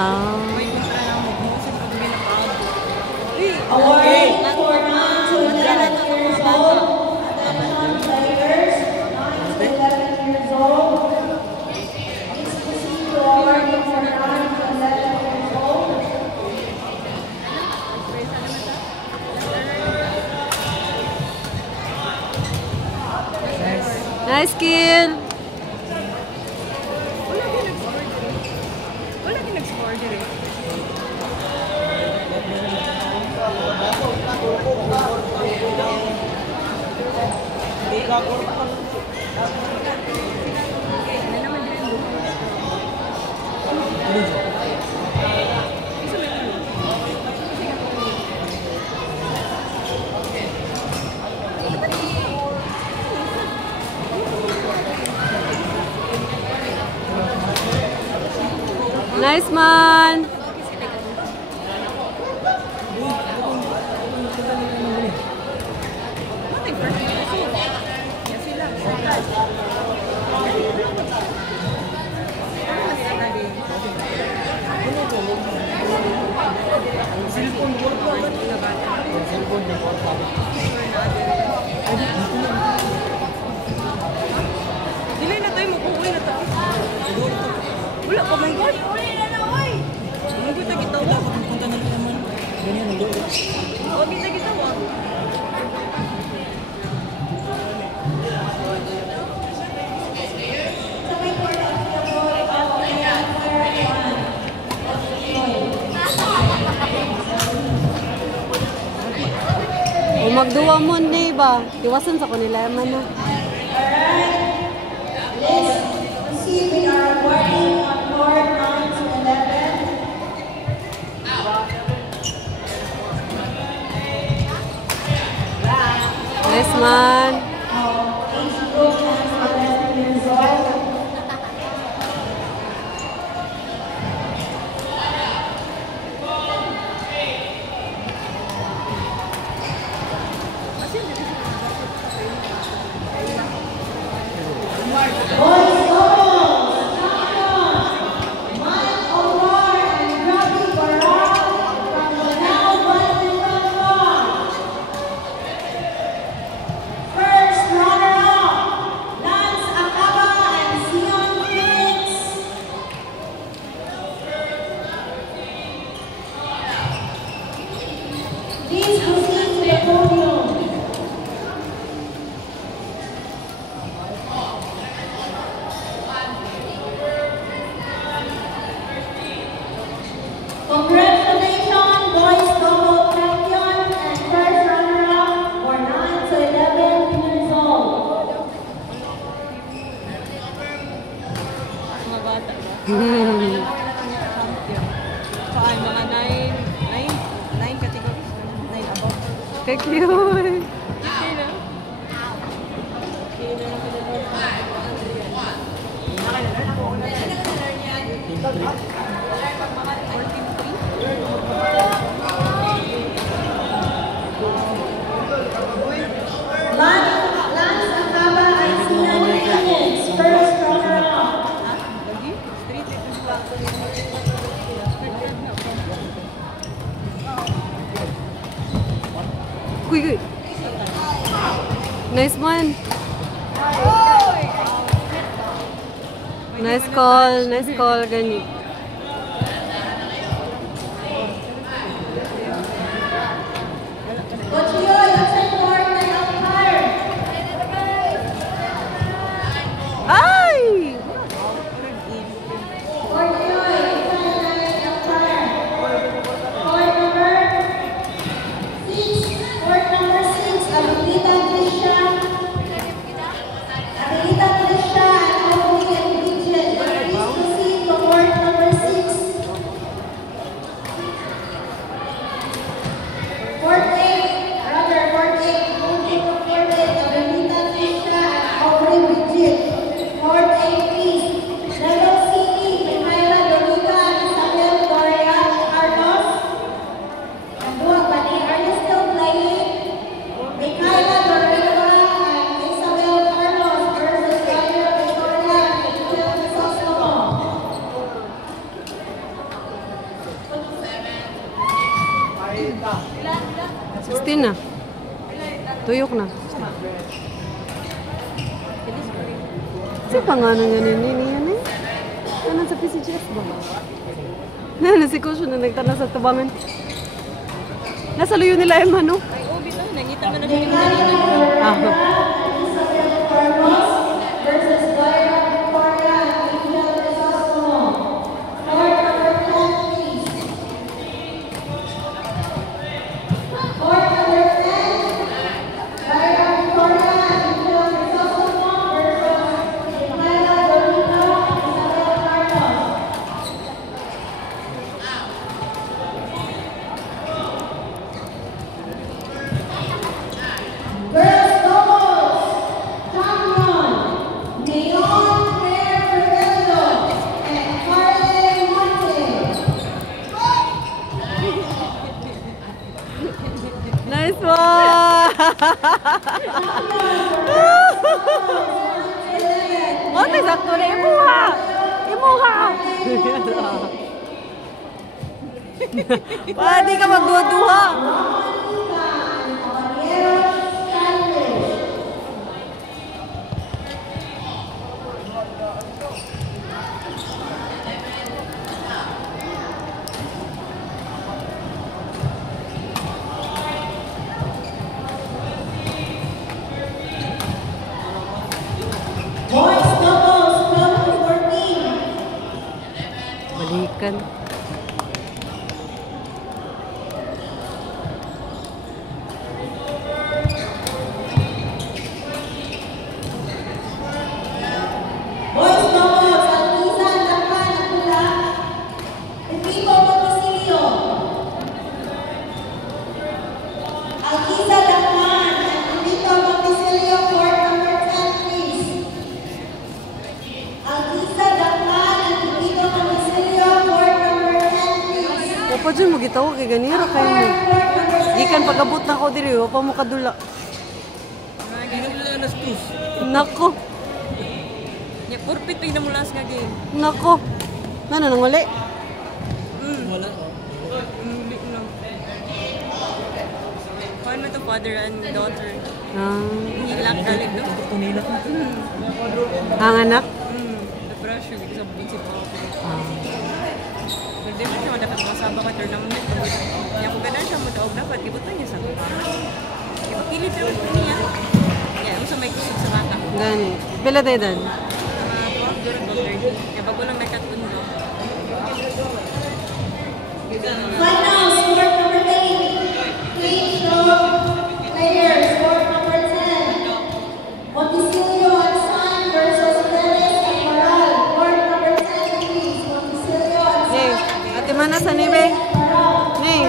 May kontra na mo. Sa pagmila ka. Award for 9 to 11 years old. Attention players, 9 to 11 years old. Please proceed to awarding for 9 to 11 years old. Nice kill. Wala din nag-score dire. Nice man. Dili na tayo mag-uwi na to. Wala pa may god. Ano kita gitaw daw kung punta na naman. Ganyan ang loob. O kita gitaw ah. O magduwa mo ni ba? Iwasan sa kanila man na. Let's proceed with our awarding on board 9 to 11. Nice man. Age group 9 to 11 years old. Boys, girls, Mike Omar and Robbie Barra from the now badminton club. First runner-up, Lance Acaba and Sion Prince. Please proceed to the podium. Congratulations, boys double champion and first runner-up for 9 to 11 years old. Mga bata ba? Saan mga 9 categories? 9 above. Thank you. Okay na. Okay na lang Lance Acaba and Sion Prince, first runner-up. lagi? Street ito sila. Kuy. Nice man. Nice call, gani. Coach Yoy, outside court and umpire. Ay! Coach Yoy, outside and umpire. Court number 6, Abilita Grisha. Abilita Grisha and Obi and Bridget. Please proceed to court number na. Tuyok na. Kasi pangalan nga nini yan eh. Ano sa PCGS ba? Ano si Kusyo na nagtanong sa tabangan. Nasa luyo nila yung ano? Ay, oh, bitaw. Nangita mo na siya yung kanina. Ah. versus Gloria Victoria and Angel Crisostomo. Court number 10, please. Court number 10, Gloria Victoria and Angel Crisostomo versus Isabela Dorito and Isabel Carlos. Girls doubles champion Neon Claire Fernando and Carly Monte. Nice one! Oh, may sakto na imuha! Imuha! Pwede ka magduha-duha! Boys doubles, double 14. Balikan. Boys doubles, Alisa Dakpan Akula, Enrico Montecillo. Alisa Dakpan and Enrico Montecillo, court number 10, please. Alisa Dakpan and Enrico Montecillo, court number 10, please. Opa dyan, magitaw kay ganira kayo mo. Gikan pagabot na ako diri, opa mo kadula. Nako, Ya, purpit pa yung namulas nga game. nako. Ano nang wali? Wala. Hindi lang. Paano to father and daughter? Hilak galing do. Ang anak? The pressure because of principal. Pero di ba siya dapat masaba ka tournament. Kaya kung ganun siya mataog dapat, ibutan niya sa kamat. Ipakilit naman po niya. Kaya mo sa may kusog sa bata. Gani. Pila tayo dan? Durang 12:30. Kaya bago lang nagkatundo. Finals, court number 8. Please show players, court number 10. Montecillo and San versus Dennis and Maral. Court number 10, please. Montecillo and Hey, San. ate mana sa nibe? Hey.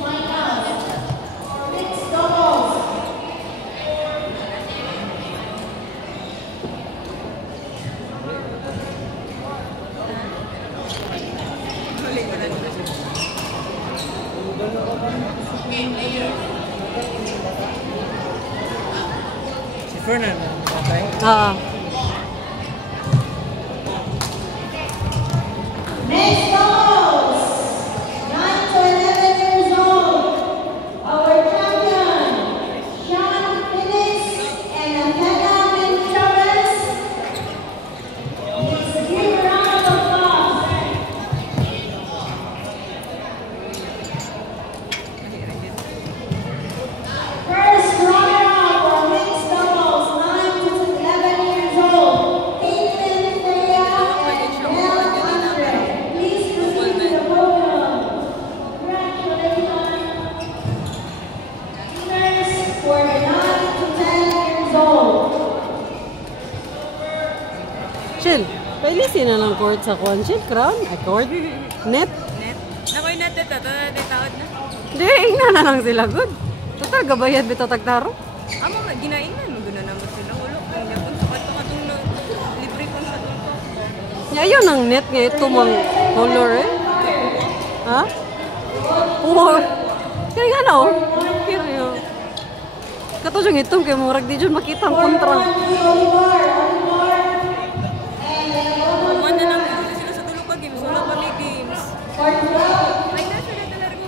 Finals. Mixed doubles. Si Fernand, okay? Ah. Mixed doubles. 9 to 11 years old. Our champion, Sean Phillips and Athena Min Chavez. Let's give a round of applause. First runner-up for mixed doubles, 9 to 11 years old. Caitlin Freya and Mel Andre. Please proceed to the podium. Congratulations. Winners for the 9 to 10 years old. Chill. Pailisin na lang court sa kwan. Chill, crown. Ay, court. Net. Net. Nakoy net ito. Taon na. Di, ingna na lang sila. Good. Total, gabayad bito tagtaro. Amo nga ginaingnan mo guna naman sila ulo kung yapon sa kato katong libre kon sa dulto. Ayaw ng net nga ito mang color eh. Ha? Poor. Kaya nga na oh. Kaya kato yung itong kaya murag di dyan makita ang kontra. Kuman na lang sila sa dulo pa games, wala pa may games. Ay nasa na talaga ko.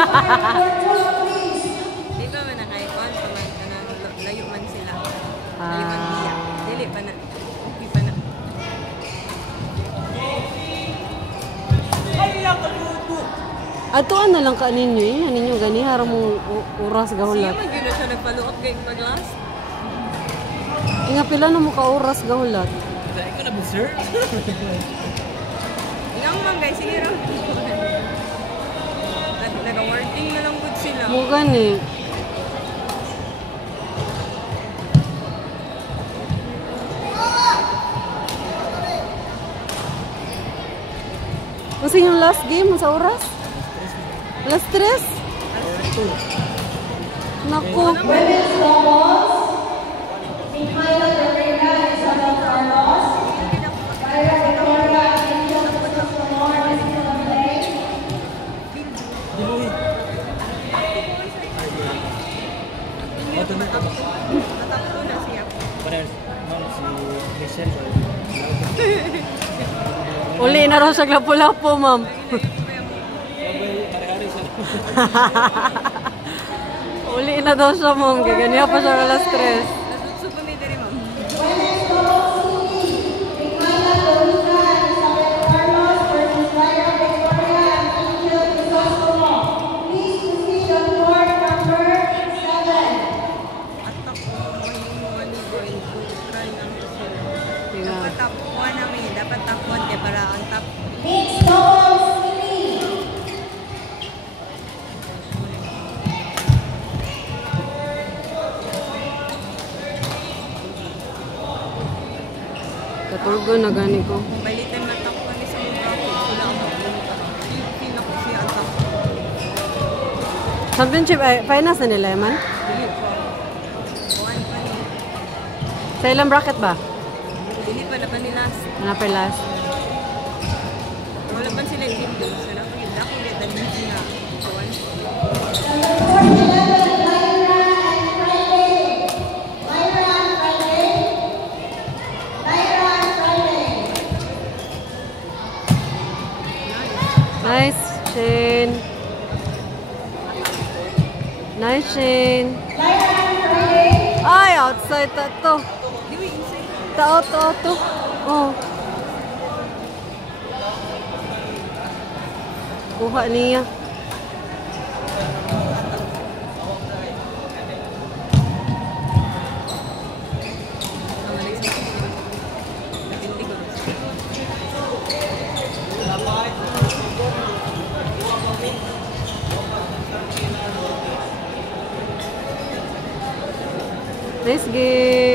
Di ba man nakaikon pa man ka na layo man sila. Ah. Dili man biya. Dili pa na. Okay pa na. Atuan na lang ka ninyo eh. Ninyo gani harang mo oras Siya gahulat. man yun na siya nagpaluok kay pag-last. Inga pila na mo ka oras gahulat. Dahil ka na ba, sir? Ingang man guys, sige raw. Nag-working na lang good sila. Mo gani. Kasi yung last game sa oras? Last 3? Naku. Women's doubles. Mihaela Rivera and Isabel Carlos. Myra Victoria and Angel Sonor is still on play. Diluwi. Natakbo na siya. Parang, ma'am, si Michelle. Uli na raw siya lapo-lapo, ma'am. Hari-hari siya. Uli na daw siya, ma'am. Kaya ganyan pa siya alas 3. Nasutso pa may diri ma'am. Women's doubles CD. Mihaela Rivera and Isabel Carlos versus Myra Victoria and Angel Crisostomo. Please proceed on court number 7. Atak ko mo yung money going to try ang sila. Tingnan. Dapat top 1 namin. Dapat top 1 kaya para ang top. Mixed doubles CD. Katurgo na gani ko. Balitan na top 1 ni sa mga bracket. Sila ang magpunta. Philippine ako siya ang top. Championship, ay, finals na nila, man? Dili pa. 1 pa ni. Sa ilang bracket ba? Dili pa na pa ni last. Hanapin last. Wala pa sila yung game doon. Sila ko yung dako ulit. Dali sila. So, 1. Court 11, Lyra and Friday. Lyra and Friday. Lyra and Friday. Nice, Shane. Nice, Shane. Lyra and Friday. Ay, outside ta to. Dili, inside. To. Oh. Kuha niya. Nice game.